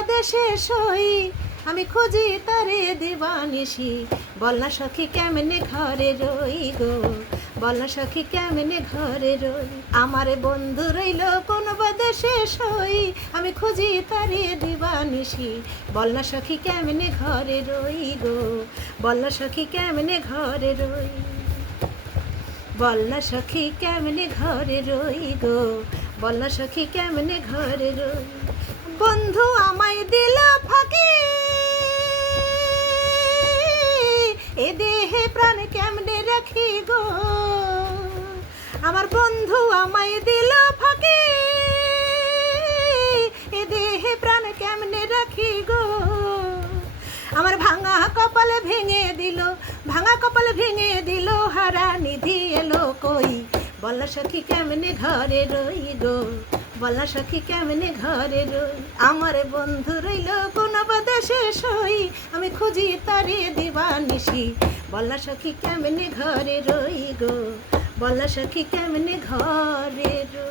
বাদেশে সই আমি খুঁজি তারে দিবানিশি বল না সখী কেমনে ঘরে রই গো বল না সখী কেমনে ঘরে রই আমার বন্ধু রইল কোন বাদেশে সই আমি খুঁজি তারে দিবানিশি বল না সখী কেমনে ঘরে রই গো বল না সখী কেমনে ঘরে রই বল না সখী কেমনে ঘরে রই গো বল না সখী কেমনে ঘরে রই বন্ধু আমায় দিল ফাঁকি এ দেহে প্রাণ কেমনে রাখি গো আমার বন্ধু আমায় দিল ফাঁকি এ দেহে প্রাণ কেমনে রাখি গো আমার ভাঙা কপালে ভেঙে দিল ভাঙা কপালে ভেঙে দিল হারা নিধি এলো কই বল না সখী কেমনে ঘরে রই গো বল না সখী কেমনে ঘরে রই আমার বন্ধু রইল কোন বাদেশে সই আমি খুঁজি তারে দিবানিশি বল না সখী কেমনে ঘরে রই গো বল না সখী কেমনে ঘরে রই।